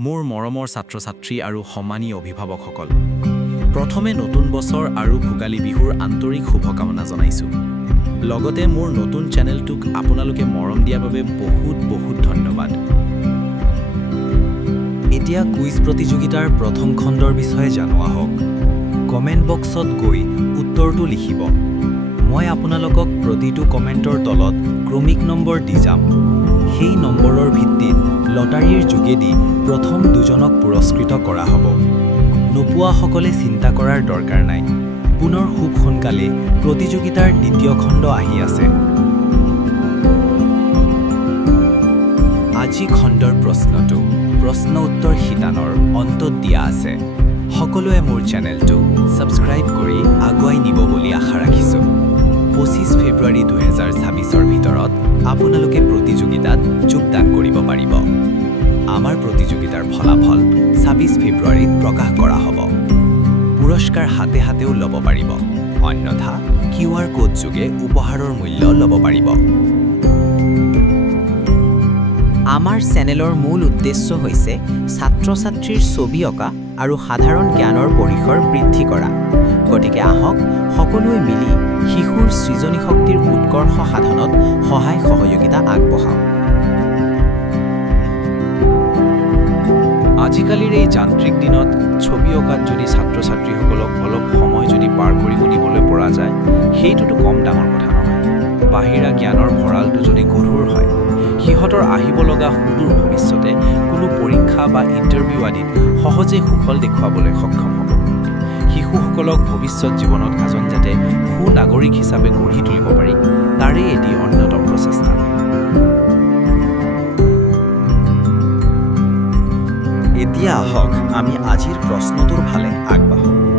মোৰ মৰমৰ ছাত্ৰ-ছাত্ৰী আৰু সন্মানী অভিভাৱকসকল, প্ৰথমে নতুন বছৰ আৰু ভোগালী বিহুৰ আন্তৰিক শুভকামনা জনাইছোঁ। লগতে মোৰ নতুন চেনেলটোক আপোনালোকে মৰম দিয়াৰ বাবে বহুত ধন্যবাদ। এতিয়া কুইজ প্ৰতিযোগিতাৰ প্ৰথম খণ্ডৰ বিষয়ে জনোৱা হওক। কমেণ্ট বক্সত গৈ উত্তৰটো লিখিব। মই আপোনালোকক প্ৰতিটো কমেণ্টৰ তলত ক্ৰমিক নম্বৰ দি যাম। সেই নম্বৰৰ ভিত্তিত লটাৰীৰ যোগেদি প্ৰথম দুজনক পুৰস্কৃত কৰা হ'ব। নোপোৱাসকলে চিন্তা কৰাৰ দৰকাৰ নাই। পুনৰ খুব সোনকালে প্ৰতিযোগিতাৰ দ্বিতীয় খণ্ড আহি আছে। আজি খণ্ডৰ প্ৰশ্নটো প্ৰশ্ন উত্তৰ শিতানৰ অন্তত দিয়া আছে। সকলোৱে মোৰ চেনেলটো ছাবস্ক্ৰাইব কৰি আগুৱাই নিব বুলি আশা ৰাখিছোঁ। 25 ফেব্ৰুৱাৰী 2026ৰ ভিতৰত আপোনালোকে প্ৰতিযোগিতাত যোগদান কৰিব পাৰিব। আমাৰ প্ৰতিযোগিতাৰ ফলাফল 26 ফেব্ৰুৱাৰীত প্ৰকাশ কৰা হ'ব। পুৰস্কাৰ হাতেও ল'ব পাৰিব, অন্যথা QR কোড যোগে উপহাৰৰ মূল্য ল'ব পাৰিব। আমাৰ চেনেলৰ মূল উদ্দেশ্য হৈছে ছাত্ৰ-ছাত্ৰীৰ ছবি অঁকা আৰু সাধাৰণ জ্ঞানৰ পৰিসৰ বৃদ্ধি কৰা। গতিকে আহক সকলোৱে মিলি শিশুৰ সৃজনী শক্তিৰ উৎকৰ্ষ সাধনত সহায় সহযোগিতা আগবঢ়াওঁ। আজিকালিৰ এই যান্ত্ৰিক দিনত ছবি অঁকাত যদি ছাত্ৰ-ছাত্ৰীসকলক অলপ সময় যদি পাৰ কৰিব দিবলৈ পৰা যায়, সেইটোতো কম ডাঙৰ কথা নহয়। বাহিৰা জ্ঞানৰ ভঁৰালটো যদি গধুৰ হয়, সিহঁতৰ আহিব লগা সুদূৰ ভৱিষ্যতে কোনো পৰীক্ষা বা ইণ্টাৰভিউ আদিত সহজে সুফল দেখুৱাবলৈ সক্ষম হ'ব। শিশুসকলক ভৱিষ্যত জীৱনত এজন যাতে সুনাগৰিক হিচাপে গঢ়ি তুলিব পাৰি, তাৰে এটি অন্যতম প্ৰচেষ্টা। এতিয়া আহক আমি আজিৰ প্ৰশ্নটোৰ ফালে আগবাঢ়ো।